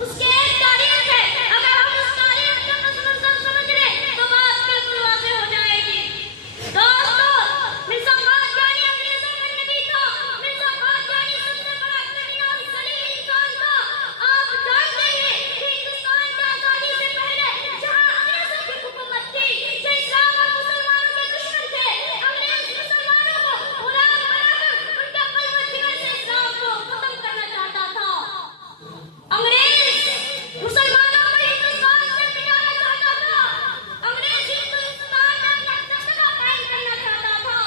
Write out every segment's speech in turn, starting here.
اس کی ایک تاریخ ہے، اگر ہم اس تاریخ کا پس منظر سمجھ لیں تو بات بالکل واضح ہو جائے گی۔ دوستو، مرزا قادیانی انگریزوں کا نبی تھا، مرزا قادیانی سب سے بڑا کمینہ اور ذلیل انسان تھا۔ آپ جانتے ہیں کہ ہندوستان کی آزادی سے پہلے جہاں انگریزوں کی حکومت تھی، جو اسلام اور مسلمانوں کے دشمن تھے، انگریز مسلمانوں کو غلام بنا کر ان کے قلب و جگر سے اسلام کو ختم کرنا چاہتا تھا۔ انگریز مسلمانوں کو ہندوستان سے مٹانا چاہتا تھا، انگریز ہندوستان میں اپنا دبدبہ قائم کرنا چاہتا تھا،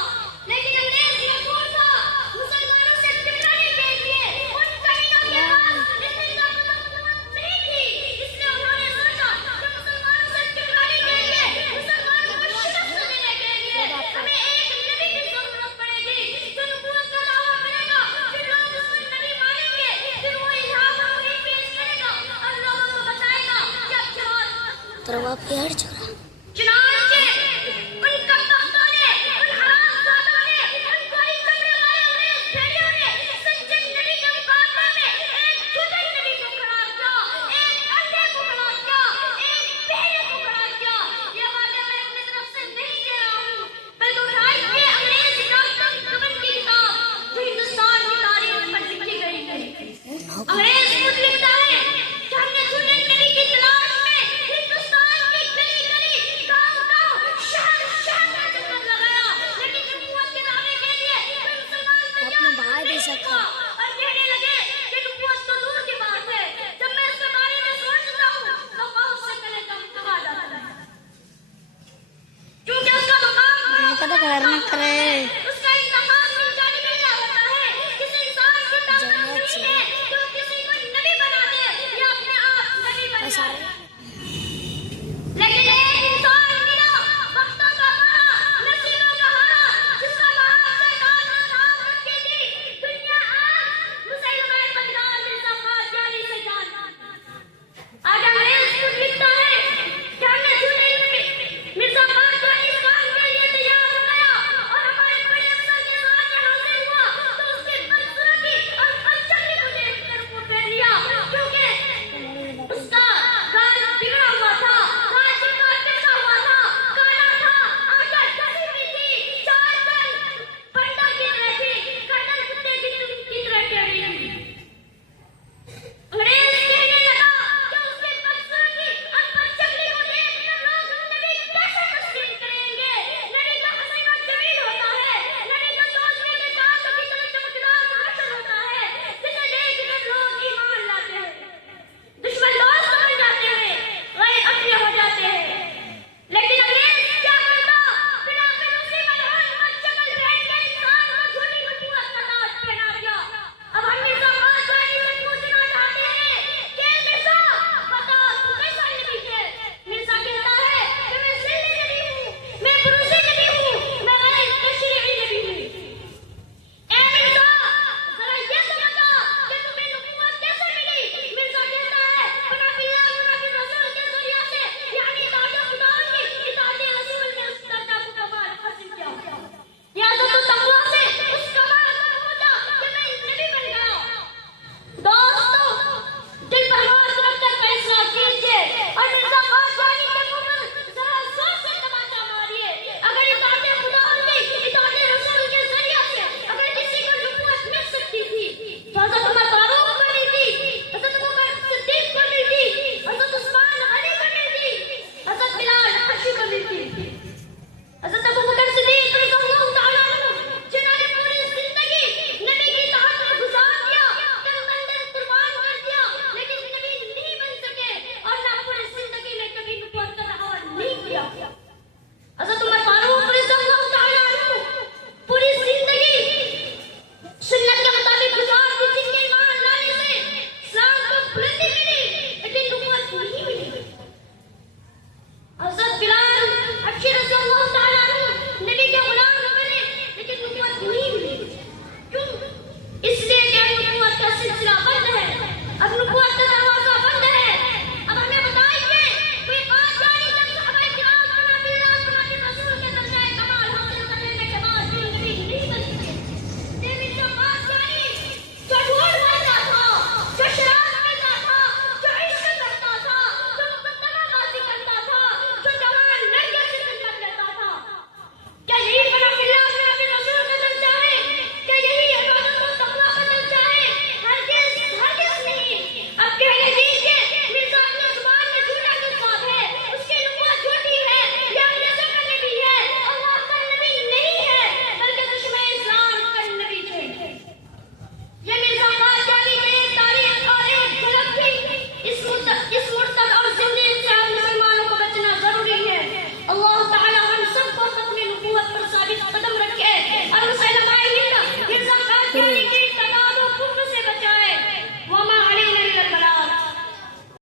لیکن انگریز مجبور تھا مسلمانوں سے ٹکرانے کے لیے۔ ان کمینوں کے پاس اتنی طاقت و قوت نہیں تھی، اس لیے انہوں نے سوچا کہ مسلمانوں سے ٹکرانے کے لیے، مسلمانوں کو شکست دینے کے لیے ہمیں ایک نبی کی ضرورت پڑے گی جو نبوت کا دعویٰ کرے گا، پھر لوگ اس کو نبی مانیں گے، پھر وہ الہام اور وحی پیش کرے گا اور لوگوں کو بتائے گا کہ اب جہاد چنانچہ ان کا تختوں نے، ان حرام زادوں نے، ان کوئی کپڑے والے انگریز بھیڑیوں نے سچے نبی کے مقابلے میں ایک جھوٹے نبی کو کھڑا کیا، ایک اندھے کو کھڑا کیا، ایک بہرے کو کھڑا کیا۔ یہ باتیں میں اپنی طرف سے نہیں کہہ رہا ہوں، بلکہ اٹھائی تھی انگریز ڈاکٹر کمن کی کتاب جو ہندوستان کی تاریخ پر لکھی گئی ہے۔ انگریز خود لکھتا ہے کہ ہم نے جھوٹے نبی کی تلاش میں ہندوستان کی گلی گلی، گاؤں گاؤں، شہر شہر کا چکر لگایا، لیکن نبوت کے دعوے کے لیے کوئی مسلمان تیار نہیں ہوا اور کہنے لگے کہ نبوت تو دور کی بات ہے۔ جب میں اس کے بارے میں سوچتا ہوں تو قوس سے کلے کم کہا جاتا ہے، کیونکہ اس کا مقام اس کا انتخاب من جانبیہ ہوتا ہے۔ کسی انسان کی طاقت نہیں ہے کہ وہ کسی کو نبی بنا دے یا اپنے آپ نبی بن جائے۔